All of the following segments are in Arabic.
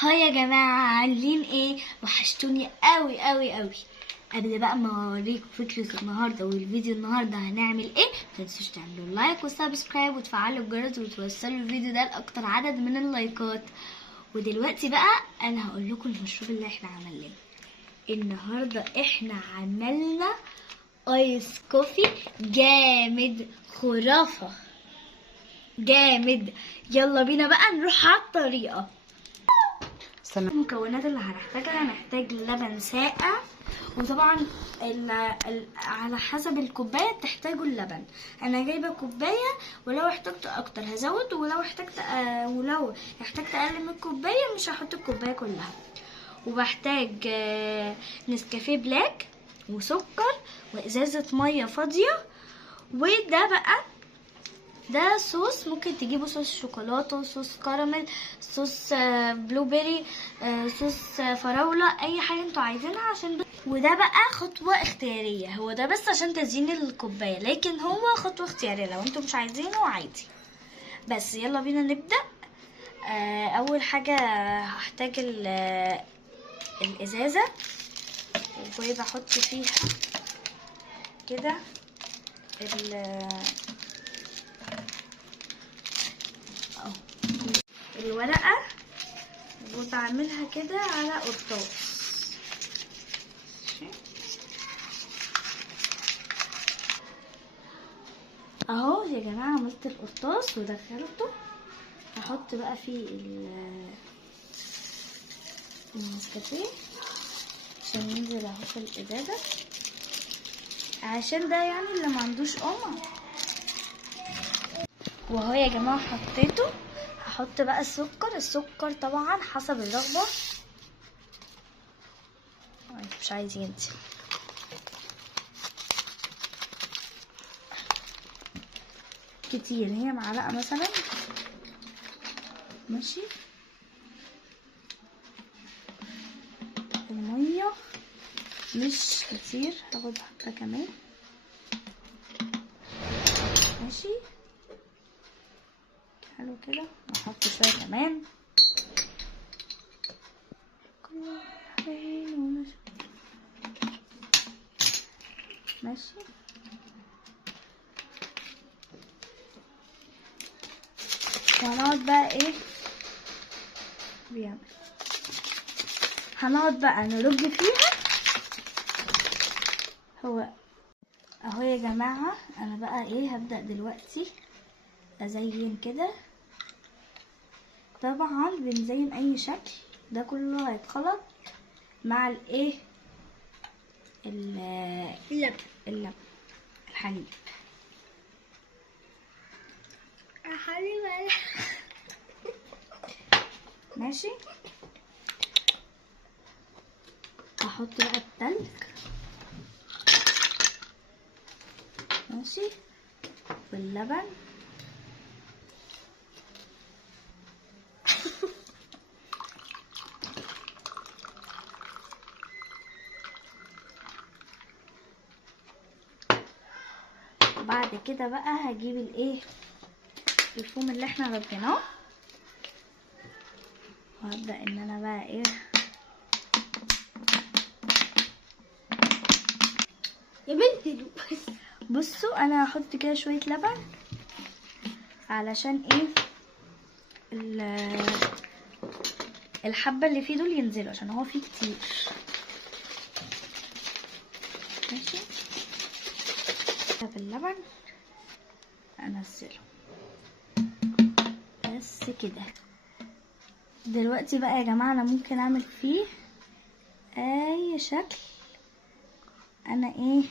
هاي يا جماعة، عاملين ايه؟ وحشتوني قوي قوي قوي. قبل بقى ما اوريكم فكرة النهاردة والفيديو النهاردة هنعمل ايه، متنسوش تعملوا لايك وسبسكرايب وتفعلوا الجرس وتوصلوا الفيديو ده لاكتر عدد من اللايكات. ودلوقتي بقى انا هقول لكم المشروب اللي احنا عملناه النهاردة. احنا عملنا ايس كوفي جامد، خرافة جامد. يلا بينا بقى نروح على الطريقة. المكونات اللي هنحتاجها، هنحتاج لبن ساقع، وطبعا على حسب الكوبايه بتحتاجوا اللبن. انا جايبه كوبايه، ولو احتجت اكتر هزود، ولو احتجت اقل من الكوبايه مش هحط الكوبايه كلها. وبحتاج نسكافيه بلاك وسكر وازازه ميه فاضيه. وده بقى ده صوص، ممكن تجيبوا صوص شوكولاته، صوص كراميل، صوص بلو بيري، صوص فراوله، اي حاجه انتوا عايزينها عشان وده بقى خطوه اختياريه، هو ده بس عشان تزيين الكوبايه، لكن هو خطوه اختياريه لو انتوا مش عايزينه عادي. بس يلا بينا نبدا. اول حاجه هحتاج الازازه، وبحط فيها كده الورقة، وبعملها كده على قرطاس اهو يا جماعة. عملت القرطاس ودخلته، هحط بقى فيه النسكافيه عشان ينزل اهو في الازازة، عشان ده يعني اللي ما عندوش وهو يا جماعة حطيته. هحط بقى السكر طبعا حسب الرغبة، مش عايزين انت كتير، هي معلقة مثلا ماشي. المية مش كتير، هاخد حبة كمان ماشي. حلو كده، واحط شوية كمان. ماشي. وهنقعد بقى ايه هنقعد بقى نرج فيها. هو اهو يا جماعة، انا بقى ايه هبدأ دلوقتي ازين كده. طبعا بنزين اي شكل، ده كله هيتخلط مع الايه اللبن الحليب ماشي. هحط بقى التلج ماشي واللبن وبعد كده بقى هجيب الفوم اللي احنا ربيناه، وهبدأ ان انا بقى يا بنتي بصوا، انا هحط كده شوية لبن علشان الحبة اللي فيه دول ينزلوا، عشان هو فيه كتير ماشي. باللبن انزله بس كده. دلوقتي بقى يا جماعة انا ممكن اعمل فيه اي شكل انا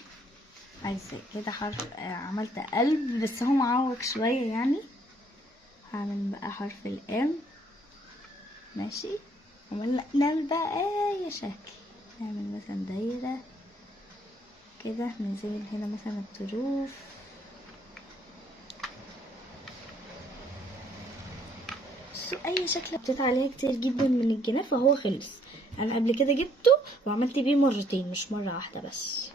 عايزاه كده. حرف عملت قلب بس هو معوج شوية يعني. هعمل بقى حرف الام ماشي. نعمل بقى اي شكل، نعمل مثلا دايرة كده، نزين هنا مثلا الطروف. بصوا اي شكل حطيت عليها كتير جدا من الجناح فهو خلص. انا قبل كده جبته وعملت بيه مرتين مش مرة واحدة بس.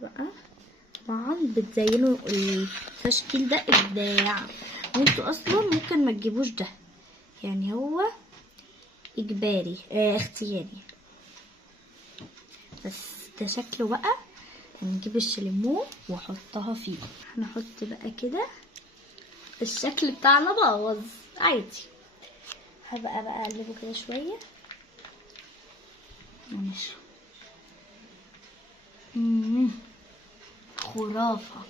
بقى طبعا بتزينوا التشكيل ده ابداع، وانتوا اصلا ممكن ما تجيبوش ده، يعني هو اجباري اختياري. بس ده شكله بقى. هنجيب الشليمو واحطها فيه. هنحط بقى كده. الشكل بتاعنا باظ عادي. هبقى بقى اقلبه كده شويه ونشرب. خرافه.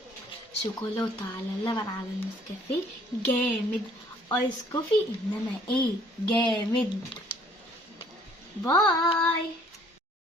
شوكولاته على اللبن على النسكافيه جامد. ايس كوفي انما ايه جامد. باي.